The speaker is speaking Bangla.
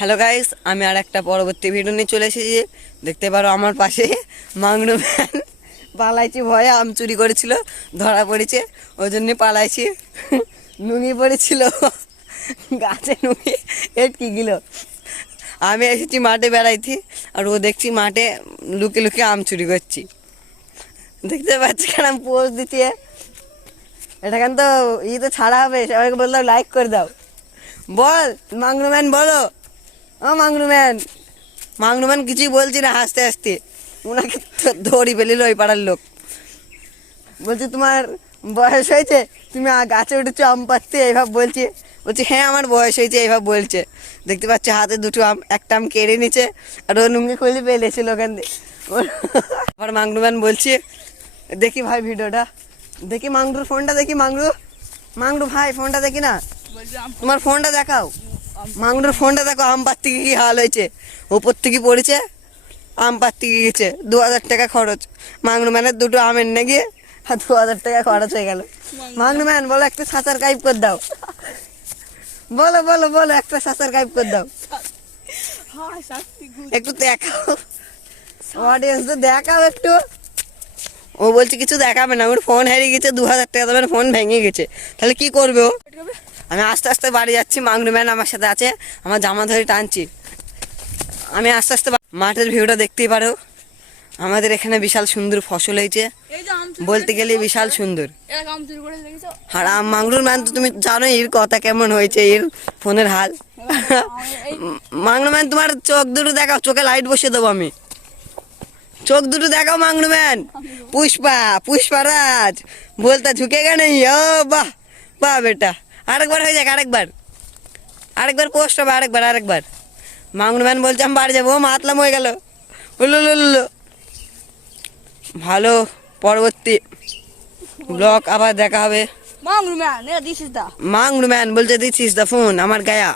হ্যালো গাইস, আমি আর একটা পরবর্তী ভিডিও নিয়ে চলে এসেছি। দেখতে পারো আমার পাশে মাংনু ম্যান পালাইছি, ভয়ে আম চুরি করেছিল, ধরা পড়েছে, ওই জন্য পালাইছি। নুঙি পড়েছিল গাছে, নুঙি এটকি গেল। আমি এসেছি মাঠে বেড়াইছি, আর ও দেখছি মাঠে লুকিয়ে লুকিয়ে আম চুরি করছি। দেখতে পাচ্ছি কেন পোস্ট দিচ্ছি, এটা কেন তো তো ছাড়া হবে। সবাইকে বললাম লাইক করে দাও। বল মাংনু ম্যান, বলো। ও মাংনু ম্যান কিছুই বলছি না, হাসতে হাসতে ওনাকে দড়ি ফেলিল ওই পাড়ার লোক। বলছি তোমার বয়স হয়েছে, তুমি গাছে উঠেছো আম পাড়তে, এইভাবে বলছি। বলছি হ্যাঁ আমার বয়স হয়েছে, এইভাবে বলছে। দেখতে পাচ্ছি হাতে দুটো আম, একটা আম কেড়ে নিচ্ছে, আর ও নুঙ্গি খুলে পেলেছিল ওখান দিয়ে। আবার মাংনু ম্যান বলছি, দেখি ভাই ভিডিওটা দেখি, মাংরুর ফোনটা দেখি। মাংরু ভাই ফোনটা দেখি না, তোমার ফোনটা দেখাও। মাংরুর ফোনটা দেখো, আম পাড়তে কি হাল হয়েছে, ওপর থেকে পড়েছে, আম পাড়তে গিয়েছে। 2000 টাকা খরচ। মাংনু ম্যানের দুটো আম এনে গিয়ে 2000 টাকা খরচ হয়ে গেল। মাংনু ম্যান বলো একটা সাঁতার গাইব করে দাও। বলো বলো বলো, একটা সাঁতার গাইব করে দাও, একটু দেখাও অডিয়েন্স, তো দেখাও একটু। ও বলছে কিছু দেখাবে না, ওর ফোন হারিয়ে গেছে, 2000 টাকা দামের ফোন ভেঙে গেছে, তাহলে কি করবে ও? আমি আস্তে আস্তে বাড়ি যাচ্ছি, মাংনু ম্যান আমার সাথে আছে, আমার জামা ধরে টানছি। আমি আস্তে আস্তে মাঠের ভিউটা দেখতেই পারো। আমাদের এখানে বিশাল সুন্দর ফসল হয়েছে, বলতে গেলে বিশাল সুন্দর। আর মাংনুর ম্যান তো তুমি জানো এর কথা কেমন হয়েছে, এর ফোনের হাল। মাংনু ম্যান তোমার চোখ দুটো দেখাও, চোখে লাইট বসিয়ে দেবো আমি। চোখ দুটো দেখাও মাংনু ম্যান। পুষ্পারাজ বলতে ঝুঁকেগা নেই। ও বাহ বাহ বেটা, আরেকবার হয়ে যাক, আরেকবার পোস্ট হবে, আরেকবার। মাংনু ম্যান বলছে আমি বাড়ি যাবো, মাতলাম হয়ে গেল। ভালো, পরবর্তী ব্লগ আবার দেখা হবে। মাংনু ম্যান বলছে দিস ইজ দা ফোন, আমার গায়া।